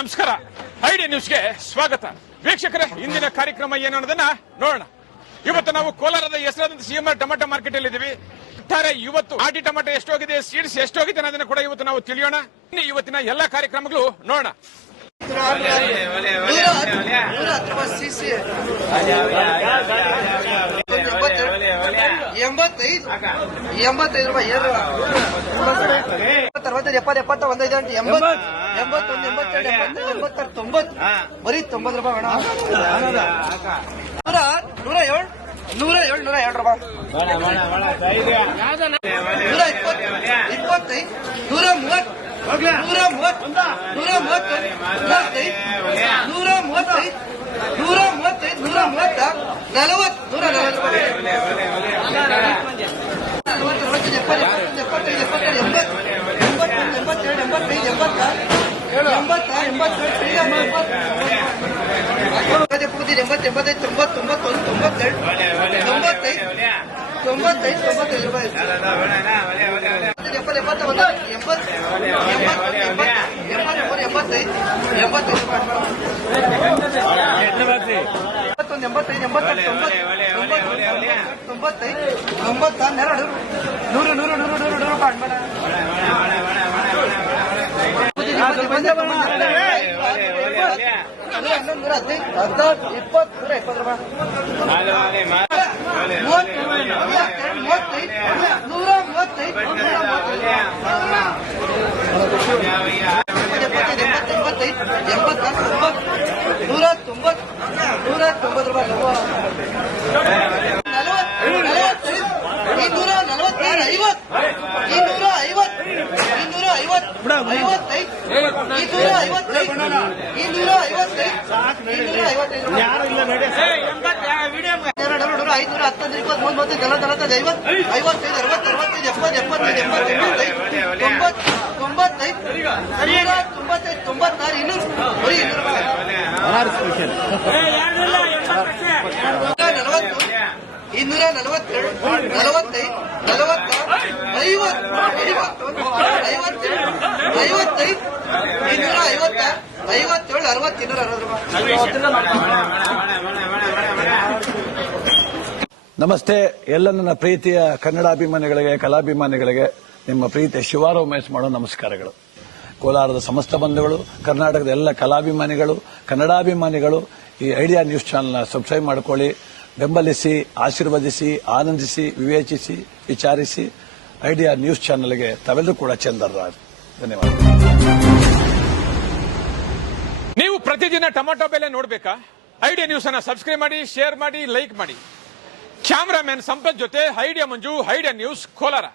ನಮಸ್ಕಾರ. ಐಡಿಯಾ ನ್ಯೂಸ್ಗೆ ಸ್ವಾಗತ. ವೀಕ್ಷಕರೇ, ಇಂದಿನ ಕಾರ್ಯಕ್ರಮ ಏನು ಅನ್ನೋದನ್ನ ನೋಡೋಣ. ಇವತ್ತು ನಾವು ಕೋಲಾರದ ಹೆಸರಾದಂತ ಸಿಎಂಆರ್ ಟೊಮೆಟೊ ಮಾರ್ಕೆಟ್ ಅಲ್ಲಿ ಇದ್ದೀವಿ. ಇವತ್ತು ಆಟಿ ಟೊಮೆಟೊ ಎಷ್ಟೋಗಿದೆ, ಸೀಡ್ಸ್ ಎಷ್ಟೋಗಿದೆ ಅನ್ನೋದನ್ನ ಕೂಡ ಇವತ್ತು ನಾವು ತಿಳಿಯೋಣ. ಇವತ್ತಿನ ಎಲ್ಲಾ ಕಾರ್ಯಕ್ರಮಗಳು ನೋಡೋಣ. 85 ರೂಪಾಯಿ ಬರೀ 90 ರೂಪಾಯಿ ಬೇಡ. 107 ರೂಪಾಯಿ 125 ನಮಸ್ತೆ. ಎಲ್ಲ ನನ್ನ ಪ್ರೀತಿಯ ಕನ್ನಡಾಭಿಮಾನಿಗಳಿಗೆ, ಕಲಾಭಿಮಾನಿಗಳಿಗೆ ನಿಮ್ಮ ಪ್ರೀತಿಯ ಶಿವಾರ ಉಮೇಶ್ ಮಾಡೋ ನಮಸ್ಕಾರಗಳು. ಕೋಲಾರದ ಸಮಸ್ತ ಬಂಧುಗಳು, ಕರ್ನಾಟಕದ ಎಲ್ಲ ಕಲಾಭಿಮಾನಿಗಳು, ಕನ್ನಡಾಭಿಮಾನಿಗಳು ಈ ಐಡಿಯಾ ನ್ಯೂಸ್ ಚಾನೆಲ್ನ ಸಬ್ಸ್ಕ್ರೈಬ್ ಮಾಡಿಕೊಳ್ಳಿ, ಬೆಂಬಲಿಸಿ, ಆಶೀರ್ವದಿಸಿ, ಆನಂದಿಸಿ, ವಿವೇಚಿಸಿ, ವಿಚಾರಿಸಿ. ಐಡಿಯಾ ನ್ಯೂಸ್ ಚಾನೆಲ್ಗೆ ತಾವೆಲ್ಲರೂ ಕೂಡ ಚಂದರ್ರಾಜ್. ಧನ್ಯವಾದ. ನೀವು ಪ್ರತಿದಿನ ಟೊಮೆಟೊ ಬೆಲೆ ನೋಡಬೇಕಾ? ಐಡಿಯಾ ನ್ಯೂಸ್ ಅನ್ನ ಸಬ್ಸ್ಕ್ರೈಬ್ ಮಾಡಿ, ಶೇರ್ ಮಾಡಿ, ಲೈಕ್ ಮಾಡಿ. ಕ್ಯಾಮರಾಮನ್ ಸಂಪತ್ ಜೊತೆ ಐಡಿಯಾ ಮಂಜು, ಐಡಿಯಾ ನ್ಯೂಸ್, ಕೋಲಾರ.